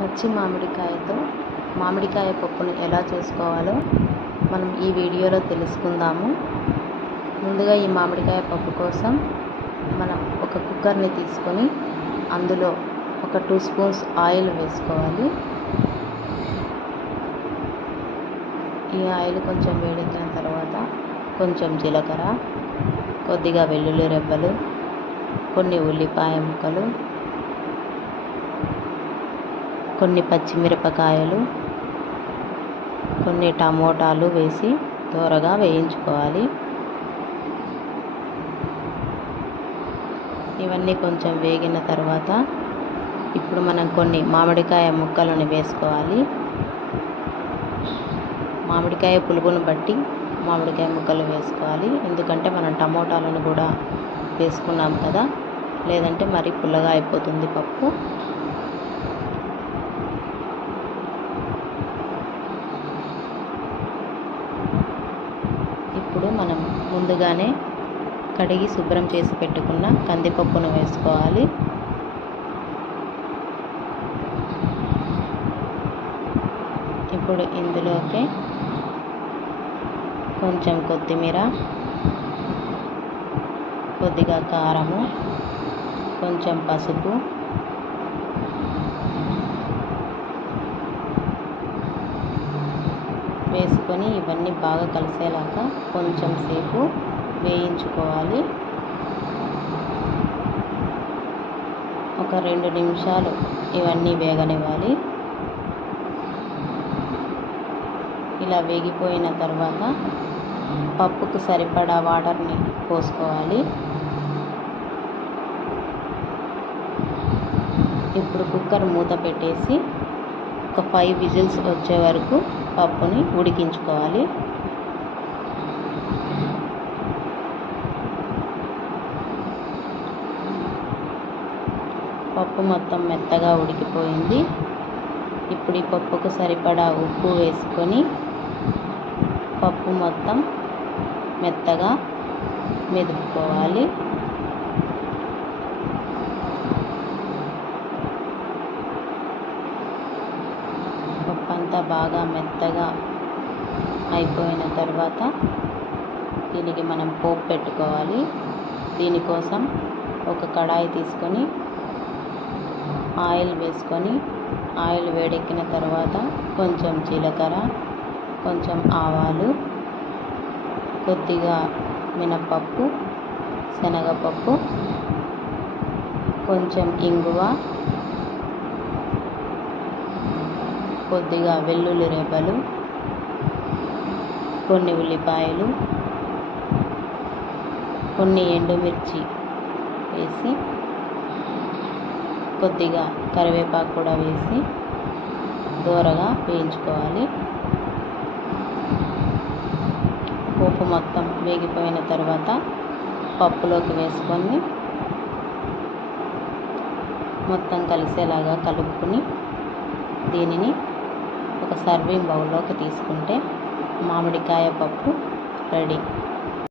పచ్చి మామిడికాయతో మామిడికాయ పప్పును ఎలా చేసుకోవాలో మనం ఈ వీడియోలో తెలుసుకుందాము. ముందుగా ఈ మామిడికాయ పప్పు కోసం మనం ఒక కుక్కర్ని తీసుకొని అందులో ఒక 2 స్పూన్స్ ఆయిల్ వేసుకోవాలి. ఈ ఆయిల్ కొంచెం వేడెక్కిన తర్వాత కొంచెం జీలకర్ర, కొద్దిగా వెల్లుల్లి రెబ్బలు, కొన్ని ఉల్లిపాయ ముక్కలు, కొన్ని పచ్చిమిరపకాయలు, కొన్ని టమోటాలు వేసి దోరగా వేయించుకోవాలి. ఇవన్నీ కొంచెం వేగిన తర్వాత ఇప్పుడు మనం కొన్ని మామిడికాయ ముక్కలను వేసుకోవాలి. మామిడికాయ పులుపును బట్టి మామిడికాయ ముక్కలు వేసుకోవాలి, ఎందుకంటే మనం టమోటాలను కూడా వేసుకున్నాం కదా, లేదంటే మరీ పుల్లగా అయిపోతుంది పప్పు. ఇప్పుడు మనం ముందుగానే కడిగి శుభ్రం చేసి పెట్టుకున్న కందిపప్పును వేసుకోవాలి. ఇప్పుడు ఇందులోకి కొంచెం కొత్తిమీర, కొద్దిగా కారము, కొంచెం పసుపు, వేసుకొని ఇవన్నీ బాగా కలిసేలాగా కొంచెం సేపు వేయించుకోవాలి. ఒక 2 నిమిషాలు ఇవన్నీ వేగనివ్వాలి. ఇలా వేగిపోయిన తర్వాత పప్పుకు సరిపడా వాటర్ని పోసుకోవాలి. ఇప్పుడు కుక్కర్ మూత పెట్టేసి ఒక 5 విజిల్స్ వచ్చే వరకు పప్పుని ఉడికించుకోవాలి. పప్పు మొత్తం మెత్తగా ఉడికిపోయింది. ఇప్పుడు ఈ పప్పుకు సరిపడా ఉప్పు వేసుకొని పప్పు మొత్తం మెత్తగా మెదుపుకోవాలి. పప్పు అంతా బాగా మెత్తగా అయిపోయిన తర్వాత దీనికి మనం పోపు పెట్టుకోవాలి. దీనికోసం ఒక కడాయి తీసుకొని ఆయిల్ వేసుకొని ఆయిల్ వేడెక్కిన తర్వాత కొంచెం జీలకర్ర, కొంచెం ఆవాలు, కొద్దిగా మినపప్పు, శనగపప్పు, కొంచెం ఇంగువ, కొద్దిగా వెల్లుల్లి రెబ్బలు, కొన్ని ఉల్లిపాయలు, కొన్ని ఎండుమిర్చి వేసి కొద్దిగా కరివేపాకు కూడా వేసి దోరగా వేయించుకోవాలి. పోపు మొత్తం వేగిపోయిన తర్వాత పప్పులోకి వేసుకొని మొత్తం కలిసేలాగా కలుపుకొని దీనిని ఒక సర్వింగ్ బౌల్లోకి తీసుకుంటే మామిడికాయ పప్పు రెడీ.